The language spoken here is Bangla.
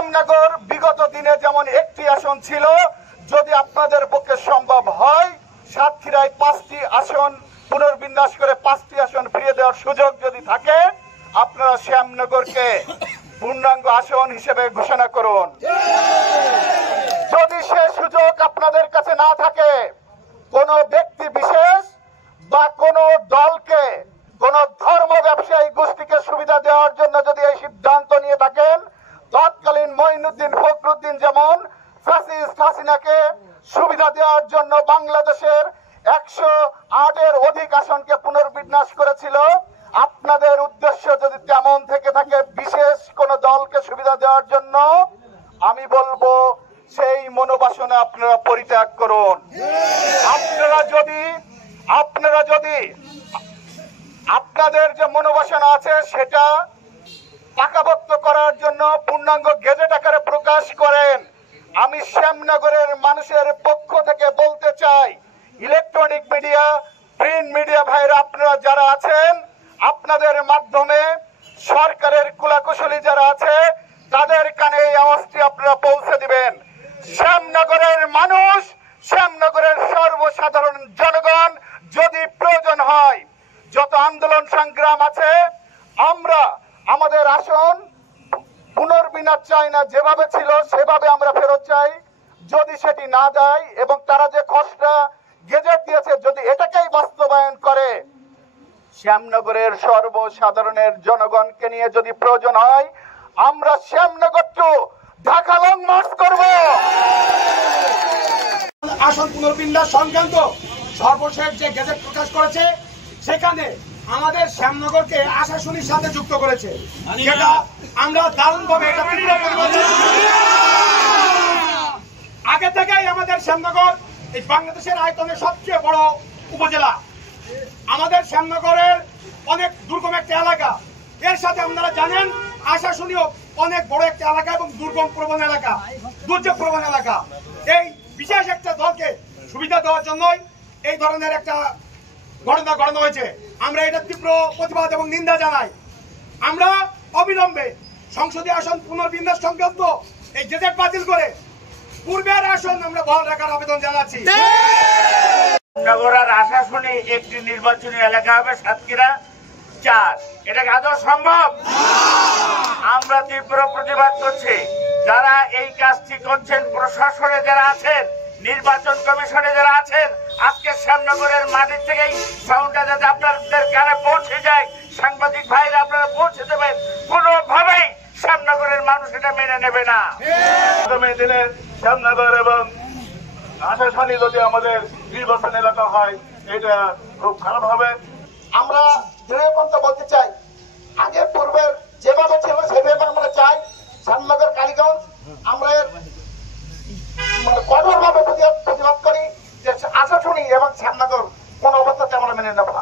শ্যামনগর বিগত দিনে যেমন একটি আসন ছিল, যদি আপনাদের পক্ষে সম্ভব হয় সাতক্ষীরায় 5টি আসন পুনর্বিন্যাস করে 5টি আসন ফিরিয়ে দেওয়ার সুযোগ যদি থাকে, আপনারা শ্যামনগরকে পূর্ণাঙ্গ আসন হিসেবে ঘোষণা করুন। যদি সে সুযোগ আপনাদের কাছে না থাকে, কোনো ব্যক্তি বিশেষ বা কোনো দলকে, কোন ধর্ম ব্যবসায়ী গোষ্ঠীকে সুবিধা দেওয়ার জন্য যদি এই সিদ্ধান্ত নিয়ে থাকেন, তৎকালীন মঈনুদ্দিন ফখরুদ্দিন যেমন ফ্যাসিস্ট হাসিনাকে সুবিধা দেওয়ার জন্য বাংলাদেশের 108-এর অধিক আসনকে পুনর্বিন্যাস করেছিল, আপনাদের উদ্দেশ্য যদি তেমন থেকে থাকে বিশেষ কোন দলকে সুবিধা দেওয়ার জন্য, আমি বলবো সেই মনোবাসনা আপনারা পরিত্যাগ করুন। আপনারা যদি আপনাদের যে মনোবাসনা আছে সেটা পাকাপোক্ত করার জন্য পূর্ণাঙ্গ গেজেট আকারে প্রকাশ করেন। আমি শ্যামনগরের মানুষের পক্ষ থেকে বলতে চাই, ইলেকট্রনিক মিডিয়া, প্রিন্ট মিডিয়া ভাইরা আপনারা যারা আছেন, আপনাদের মাধ্যমে সরকারের কুলাকুশলী যারা আছে তাদের কানে এই আওয়াজটি আপনারা পৌঁছে দিবেন। শ্যামনগরের মানুষ, শ্যামনগরের সর্বসাধারণ জনগণ যদি প্রয়োজন হয়, যত আন্দোলন সংগ্রাম আছে, আমরা আমাদের আসন পুনর্বিন্যাস চাই না, যেভাবে ছিল সেভাবে আমরা ফেরত চাই। যদি সেটি না দেয় এবং তারা যে খসড়া গেজেট দিয়েছে যদি এটাকেই বাস্তবায়ন করে, শ্যামনগরের সর্বসাধারণের জনগণকে নিয়ে যদি প্রয়োজন হয়, আমরা Shyamnagar to Dhaka long march করব। আসন পুনর্বিন্যাস সংক্রান্ত সর্বশেষ যে গেজেট প্রকাশ করেছে সেখানে আমাদের শ্যামনগরকে আশাশুনির সাথে যুক্ত করেছে, যেটা আমরা দারুণভাবে এটা তীব্র প্রতিবাদ। আগে থেকেই আমাদের শ্যামনগর এই বাংলাদেশের আয়তনে সবচেয়ে বড় উপজেলা। আমাদের শ্যামনগরের অনেক দুর্গম একটা এলাকা, এর সাথে আপনারা জানেন আশাশুনিও অনেক বড় একটা এলাকা এবং দুর্গম প্রবণ এলাকা, দুর্যোগ প্রবণ এলাকা। এই বিশেষ একটা দলকে সুবিধা দেওয়ার জন্যই এই ধরনের একটা ঘটনা ঘটানো হয়েছে। আমরা এটা তীব্র প্রতিবাদ এবং নিন্দা জানাই। আমরা অবিলম্বে সংসদীয় আসন পুনর্বিন্যাস সংক্রান্ত এই গেজেট বাতিল করে পূর্বের আসন আমরা বহাল রাখার আবেদন জানাচ্ছি। নগরের আশাশুনি একটি নির্বাচনী এলাকা হবে, সাতক্ষীরা 4। এটা কি আদৌ সম্ভব? আমরা তীব্র প্রতিবাদ করছি। যারা এই কাজটি করছেন, প্রশাসনে যারা আছেন, নির্বাচন কমিশনে যারা আছেন, আজকে শ্যামনগরের মাটির থেকেই সাউন্ডটা যাতে আপনাদের কানে পৌঁছে যায়, সাংবাদিক ভাইরা আপনারা পৌঁছে দেবেন। কোনোভাবেই শ্যামনগরের মানুষ এটা মেনে নেবে না। আগামী দিনে শ্যামনগর এবং আশাশুনি যদি আমাদের নির্বাচন এলাকা হয়, এটা খুব খারাপ হবে। আমরা দৃঢ়পন্থা বলতে চাই, আগের পূর্বের যেভাবে ছিল সেভাবে আমরা চাই। শ্যামনগর কালীগঞ্জ আমরা কঠোরভাবে প্রতিবাদ করি যে আশাশুনি এবং শ্যামনগর কোন অবস্থাতে আমরা মেনে নেব না।